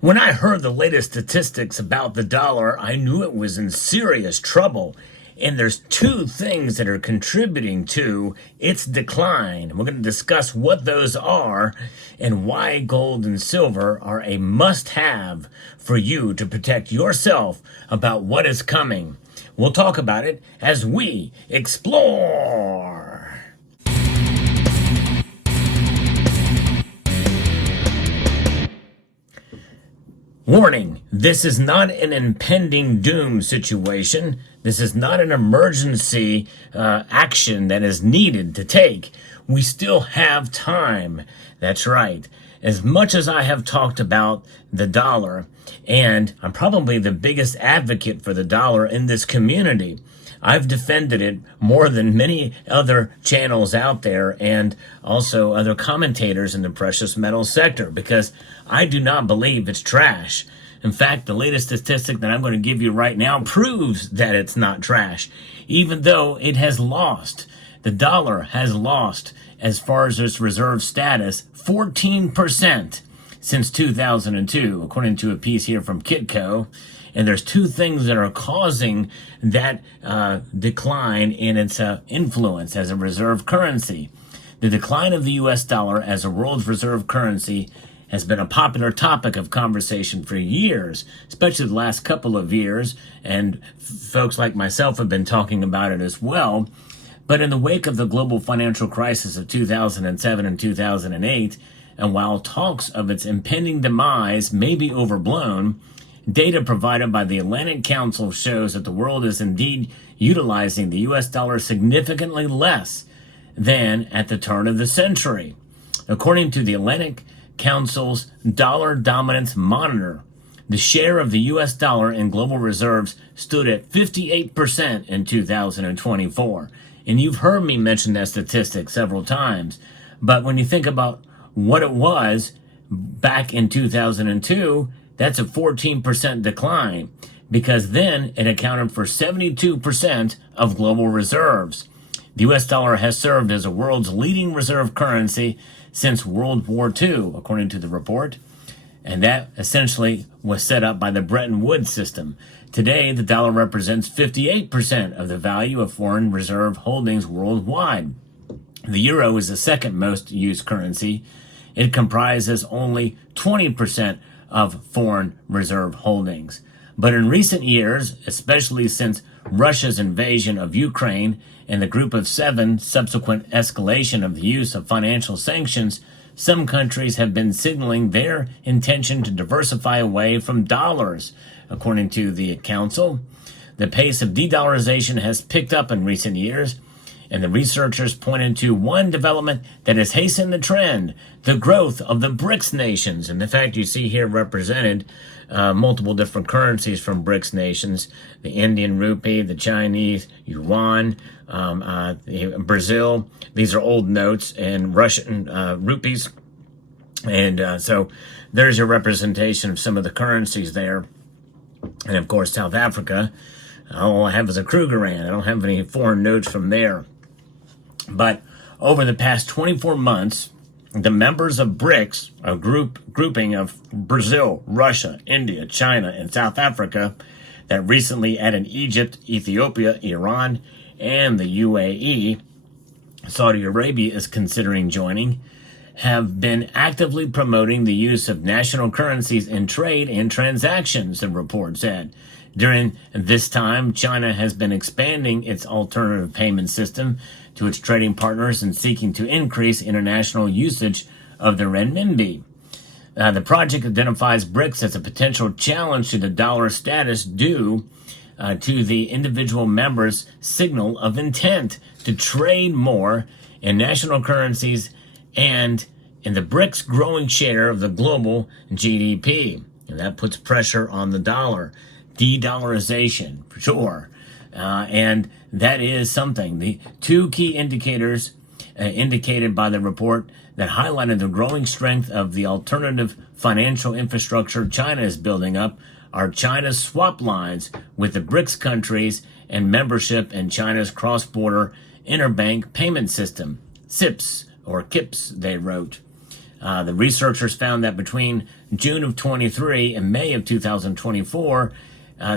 When I heard the latest statistics about the dollar, I knew it was in serious trouble. And there's two things that are contributing to its decline. We're going to discuss what those are and why gold and silver are a must-have for you to protect yourself about what is coming. We'll talk about it as we explore. Warning, this is not an impending doom situation. This is not an emergency action that is needed to take. We still have time. That's right. As much as I have talked about the dollar, and I'm probably the biggest advocate for the dollar in this community, I've defended it more than many other channels out there and also other commentators in the precious metals sector because I do not believe it's trash. In fact, the latest statistic that I'm going to give you right now proves that it's not trash, even though it has lost. The dollar has lost, as far as its reserve status, 14% since 2002, according to a piece here from Kitco. And there's two things that are causing that decline in its influence as a reserve currency. The decline of the U.S. dollar as a world's reserve currency has been a popular topic of conversation for years, especially the last couple of years, and folks like myself have been talking about it as well. But in the wake of the global financial crisis of 2007 and 2008, and while talks of its impending demise may be overblown, data provided by the Atlantic Council shows that the world is indeed utilizing the U.S. dollar significantly less than at the turn of the century. According to the Atlantic Council's Dollar Dominance Monitor, the share of the U.S. dollar in global reserves stood at 58% in 2024. And you've heard me mention that statistic several times. But when you think about what it was back in 2002, that's a 14% decline because then it accounted for 72% of global reserves. The U.S. dollar has served as the world's leading reserve currency since World War II, according to the report, and that essentially was set up by the Bretton Woods system. Today, the dollar represents 58% of the value of foreign reserve holdings worldwide. The euro is the second most used currency. It comprises only 20% of foreign reserve holdings. But in recent years, especially since Russia's invasion of Ukraine and the Group of Seven subsequent escalation of the use of financial sanctions, some countries have been signaling their intention to diversify away from dollars. According to the Council, the pace of de-dollarization has picked up in recent years, and the researchers pointed to one development that has hastened the trend, the growth of the BRICS nations. And in fact, you see here represented multiple different currencies from BRICS nations, the Indian rupee, the Chinese yuan, Brazil. These are old notes, and Russian rupees. And so there's your representation of some of the currencies there. And of course, South Africa, all I have is a Krugerrand. I don't have any foreign notes from there. But over the past 24 months, the members of BRICS, a grouping of Brazil, Russia, India, China, and South Africa that recently added Egypt, Ethiopia, Iran, and the UAE, Saudi Arabia is considering joining, have been actively promoting the use of national currencies in trade and transactions, the report said. During this time, China has been expanding its alternative payment system to its trading partners and seeking to increase international usage of the renminbi. The project identifies BRICS as a potential challenge to the dollar status due to the individual members' signal of intent to trade more in national currencies and in the BRICS' growing share of the global GDP. And that puts pressure on the dollar. De-dollarization, for sure. And that is something. The two key indicators indicated by the report that highlighted the growing strength of the alternative financial infrastructure China is building up are China's swap lines with the BRICS countries and membership in China's cross-border interbank payment system, CIPS, or KIPS, they wrote. The researchers found that between June of 23 and May of 2024,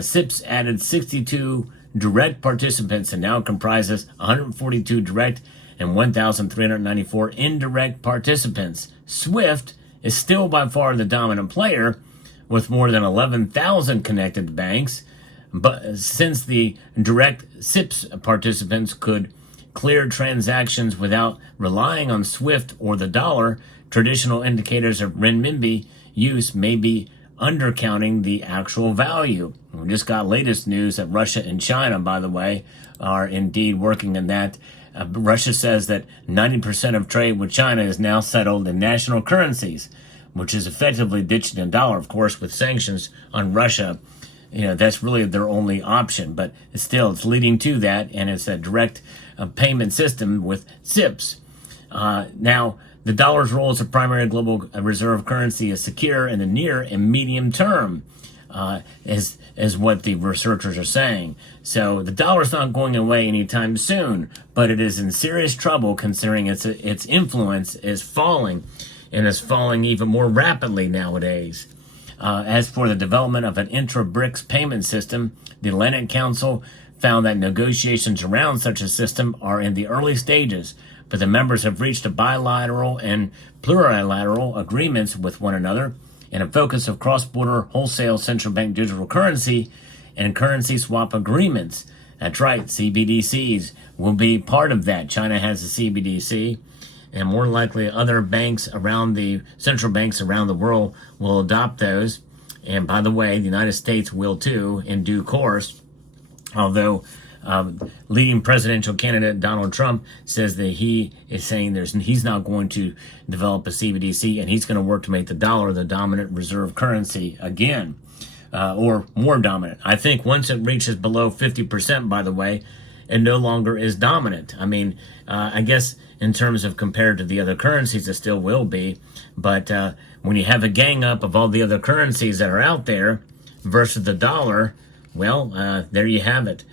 SIPS added 62 direct participants and now comprises 142 direct and 1,394 indirect participants. SWIFT is still by far the dominant player with more than 11,000 connected banks, but since the direct SIPS participants could clear transactions without relying on SWIFT or the dollar, traditional indicators of renminbi use may be undercounting the actual value. We just got latest news that Russia and China, by the way, are indeed working on that. Russia says that 90% of trade with China is now settled in national currencies, which is effectively ditching the dollar. Of course, with sanctions on Russia, that's really their only option. But still, it's leading to that, and it's a direct payment system with SIPS. Now, the dollar's role as a primary global reserve currency is secure in the near and medium term, is what the researchers are saying. So the dollar's not going away anytime soon, but it is in serious trouble considering its influence is falling, and is falling even more rapidly nowadays. As for the development of an intra-BRICS payment system, the Atlantic Council found that negotiations around such a system are in the early stages, but the members have reached a bilateral and plurilateral agreements with one another and a focus of cross-border wholesale central bank digital currency and currency swap agreements. That's right, CBDCs will be part of that. China has a CBDC, and more likely other banks around the central banks around the world will adopt those. And by the way, the United States will too in due course, although leading presidential candidate Donald Trump says that he is saying he's not going to develop a CBDC, and he's going to work to make the dollar the dominant reserve currency again, or more dominant. I think once it reaches below 50%, by the way, it no longer is dominant. I mean, I guess in terms of compared to the other currencies, it still will be. But when you have a gang up of all the other currencies that are out there versus the dollar, well, there you have it.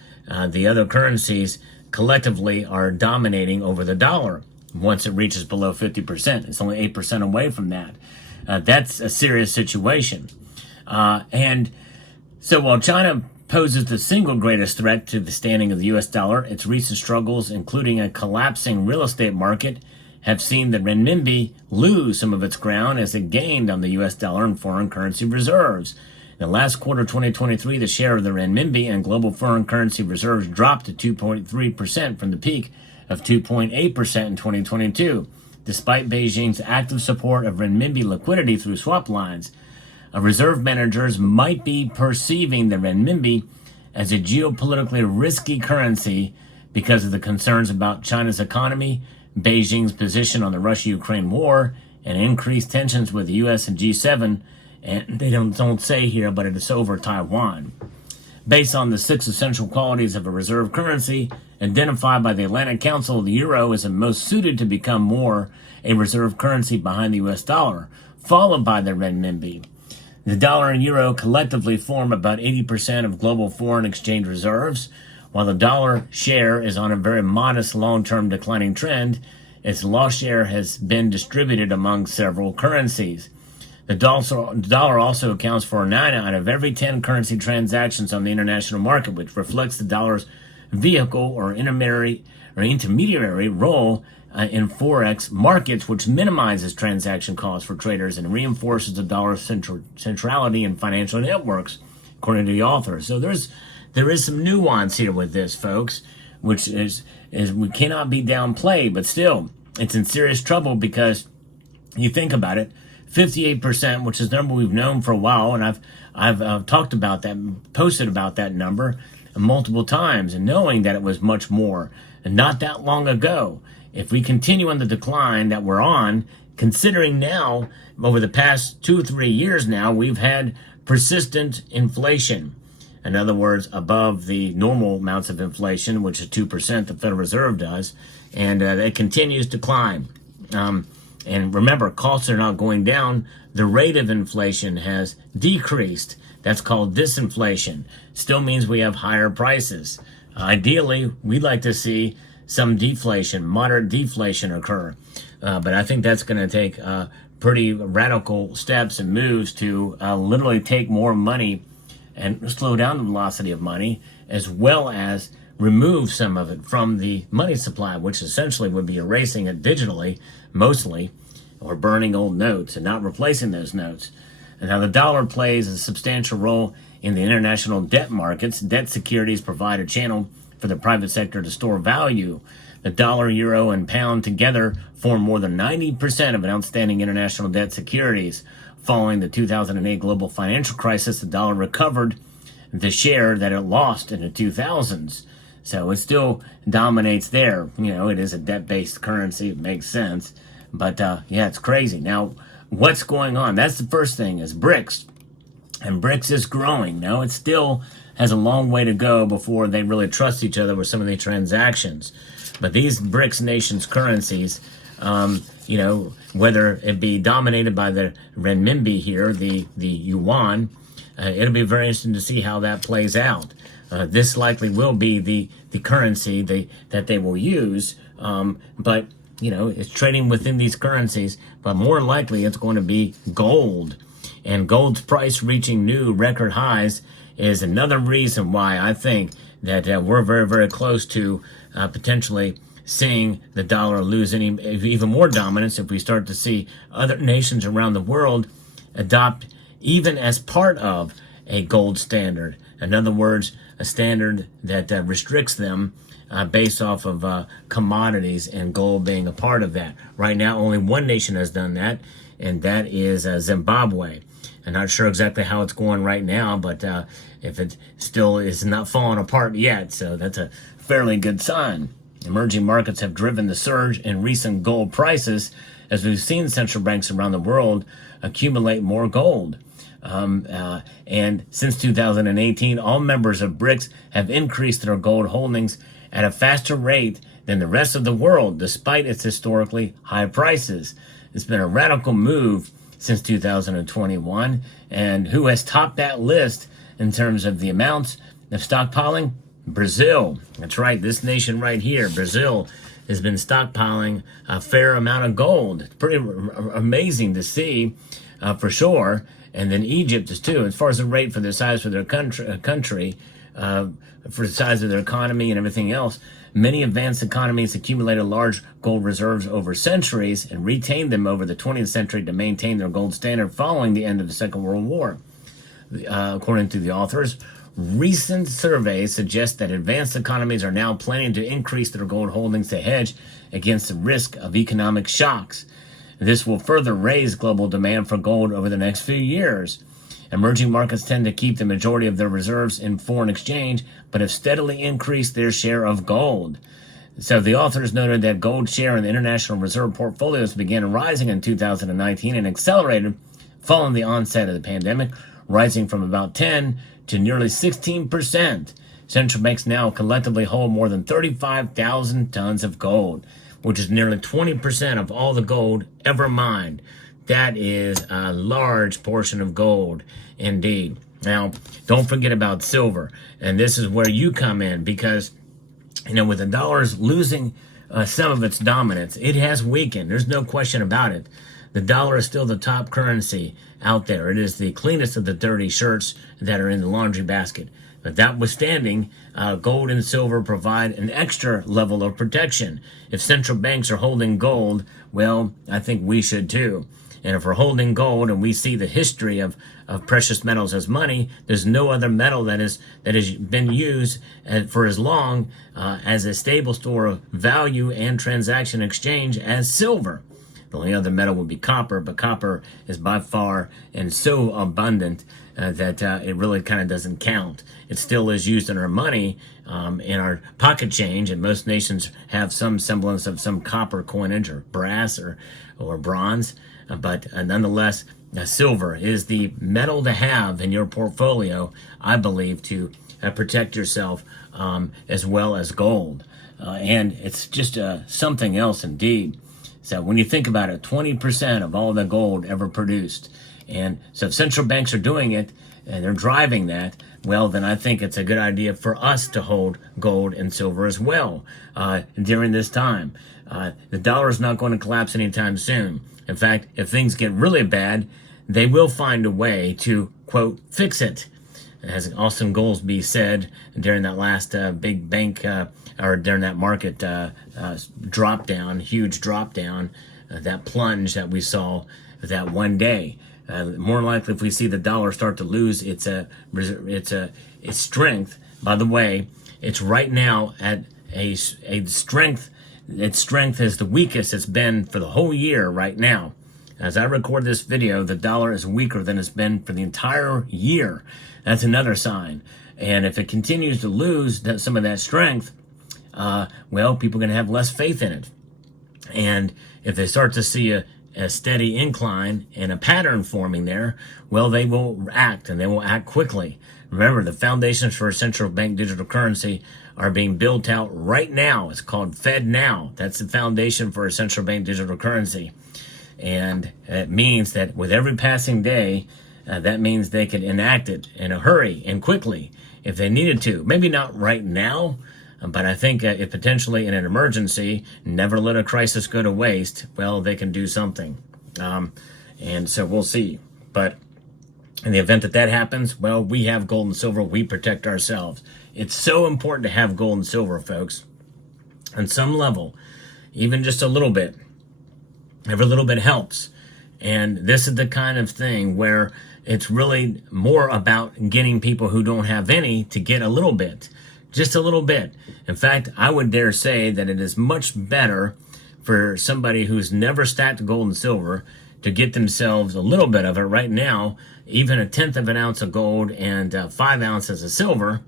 The other currencies collectively are dominating over the dollar once it reaches below 50%. It's only 8% away from that. That's a serious situation. And so while China poses the single greatest threat to the standing of the U.S. dollar, its recent struggles, including a collapsing real estate market, have seen the renminbi lose some of its ground as it gained on the U.S. dollar and foreign currency reserves. In the last quarter of 2023, the share of the renminbi and global foreign currency reserves dropped to 2.3% from the peak of 2.8% in 2022, despite Beijing's active support of renminbi liquidity through swap lines. Reserve managers might be perceiving the renminbi as a geopolitically risky currency because of the concerns about China's economy, Beijing's position on the Russia-Ukraine war, and increased tensions with the U.S. and G7, and they don't say here, but it is over Taiwan. Based on the 6 essential qualities of a reserve currency identified by the Atlantic Council, the euro is the most suited to become more a reserve currency behind the U.S. dollar, followed by the renminbi. The dollar and euro collectively form about 80% of global foreign exchange reserves. While the dollar share is on a very modest long-term declining trend, its loss share has been distributed among several currencies. The dollar also accounts for 9 out of every 10 currency transactions on the international market, which reflects the dollar's vehicle or intermediary role in forex markets, which minimizes transaction costs for traders and reinforces the dollar's centrality in financial networks, according to the author. So there is some nuance here with this, folks, which is we cannot be downplayed, but still, it's in serious trouble because you think about it, 58%, which is the number we've known for a while, and I've talked about that, posted about that number multiple times, and knowing that it was much more, and not that long ago. If we continue on the decline that we're on, considering now, over the past 2 or 3 years now, we've had persistent inflation. In other words, above the normal amounts of inflation, which is 2% the Federal Reserve does, and it continues to climb. And remember, costs are not going down. The rate of inflation has decreased. That's called disinflation. Still means we have higher prices. Ideally, we'd like to see some deflation, moderate deflation occur. But I think that's going to take pretty radical steps and moves to literally take more money and slow down the velocity of money, as well as remove some of it from the money supply, which essentially would be erasing it digitally, mostly, or burning old notes and not replacing those notes. And now the dollar plays a substantial role in the international debt markets. Debt securities provide a channel for the private sector to store value. The dollar, euro, and pound together form more than 90% of an outstanding international debt securities. Following the 2008 global financial crisis, the dollar recovered the share that it lost in the 2000s. So it still dominates there. You know, it is a debt-based currency. It makes sense. But, yeah, it's crazy. Now, what's going on? That's the first thing, is BRICS. And BRICS is growing. Now, it still has a long way to go before they really trust each other with some of the transactions. But these BRICS nations' currencies, you know, whether it be dominated by the renminbi here, the yuan, it'll be very interesting to see how that plays out. This likely will be the currency that they will use, but, you know, it's trading within these currencies, but more likely it's going to be gold. And gold's price reaching new record highs is another reason why I think that we're very, very close to potentially seeing the dollar lose even more dominance if we start to see other nations around the world adopt even as part of a gold standard. In other words, a standard that restricts them based off of commodities, and gold being a part of that. Right now, only one nation has done that, and that is Zimbabwe. I'm not sure exactly how it's going right now, but if it still is not falling apart yet, so that's a fairly good sign. Emerging markets have driven the surge in recent gold prices as we've seen central banks around the world accumulate more gold. And since 2018, all members of BRICS have increased their gold holdings at a faster rate than the rest of the world, despite its historically high prices. It's been a radical move since 2021. And who has topped that list in terms of the amounts of stockpiling? Brazil. That's right, this nation right here, Brazil, has been stockpiling a fair amount of gold. It's pretty amazing to see, for sure. And then Egypt is too, as far as the rate for the size of their country, for the size of their economy and everything else. Many advanced economies accumulated large gold reserves over centuries and retained them over the 20th century to maintain their gold standard following the end of the Second World War. According to the authors, recent surveys suggest that advanced economies are now planning to increase their gold holdings to hedge against the risk of economic shocks. This will further raise global demand for gold over the next few years. Emerging markets tend to keep the majority of their reserves in foreign exchange, but have steadily increased their share of gold. So the authors noted that gold share in the international reserve portfolios began rising in 2019 and accelerated following the onset of the pandemic, rising from about 10 to nearly 16%. Central banks now collectively hold more than 35,000 tons of gold, which is nearly 20% of all the gold ever mined. That is a large portion of gold indeed. Now, don't forget about silver. And this is where you come in, because, you know, with the dollar's losing some of its dominance, it has weakened. There's no question about it. The dollar is still the top currency out there. It is the cleanest of the dirty shirts that are in the laundry basket. But that withstanding, gold and silver provide an extra level of protection. If central banks are holding gold, well, I think we should too. And if we're holding gold and we see the history of precious metals as money, there's no other metal that has been used for as long as a stable store of value and transaction exchange as silver. The only other metal would be copper, but copper is by far and so abundant that it really kind of doesn't count. It still is used in our money, in our pocket change, and most nations have some semblance of some copper coinage or brass or bronze. But nonetheless, silver is the metal to have in your portfolio, I believe, to protect yourself as well as gold. And it's just something else indeed. So when you think about it, 20% of all the gold ever produced And so if central banks are doing it and they're driving that, well, then I think it's a good idea for us to hold gold and silver as well during this time. The dollar is not going to collapse anytime soon. In fact, if things get really bad, they will find a way to, quote, fix it. As Austin Goolsbee said during that last big bank or during that market drop down, huge drop down, that plunge that we saw that one day. More likely, if we see the dollar start to lose its strength. By the way, it's right now at a strength. Its strength is the weakest it's been for the whole year right now. As I record this video, the dollar is weaker than it's been for the entire year. That's another sign. And if it continues to lose some of that strength, well, people are going to have less faith in it. And if they start to see a steady incline and a pattern forming there, well, they will act, and they will act quickly. Remember, the foundations for a central bank digital currency are being built out right now. It's called Fed Now. That's the foundation for a central bank digital currency. And it means that with every passing day, that means they could enact it in a hurry and quickly if they needed to. Maybe not right now, but I think if potentially in an emergency, never let a crisis go to waste, well, they can do something. And so we'll see. But in the event that that happens, well, we have gold and silver. We protect ourselves. It's so important to have gold and silver, folks. On some level, even just a little bit. Every little bit helps. And this is the kind of thing where it's really more about getting people who don't have any to get a little bit. Just a little bit. In fact, I would dare say that it is much better for somebody who's never stacked gold and silver to get themselves a little bit of it right now, even 1/10 of an ounce of gold and 5 ounces of silver,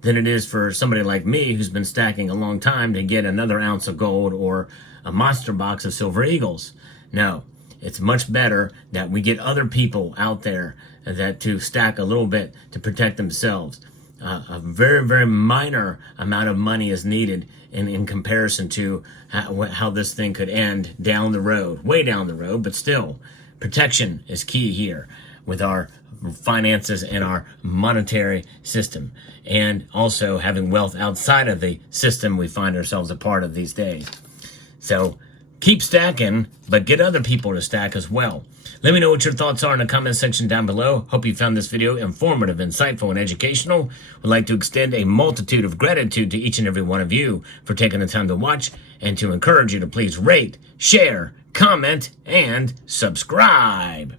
than it is for somebody like me who's been stacking a long time to get another ounce of gold or a monster box of silver eagles. No, it's much better that we get other people out there that to stack a little bit to protect themselves. A very, very minor amount of money is needed in comparison to how this thing could end down the road, way down the road, but still, protection is key here with our finances and our monetary system, and also having wealth outside of the system we find ourselves a part of these days. So keep stacking, but get other people to stack as well. Let me know what your thoughts are in the comment section down below. Hope you found this video informative, insightful, and educational. Would like to extend a multitude of gratitude to each and every one of you for taking the time to watch, and to encourage you to please rate, share, comment, and subscribe.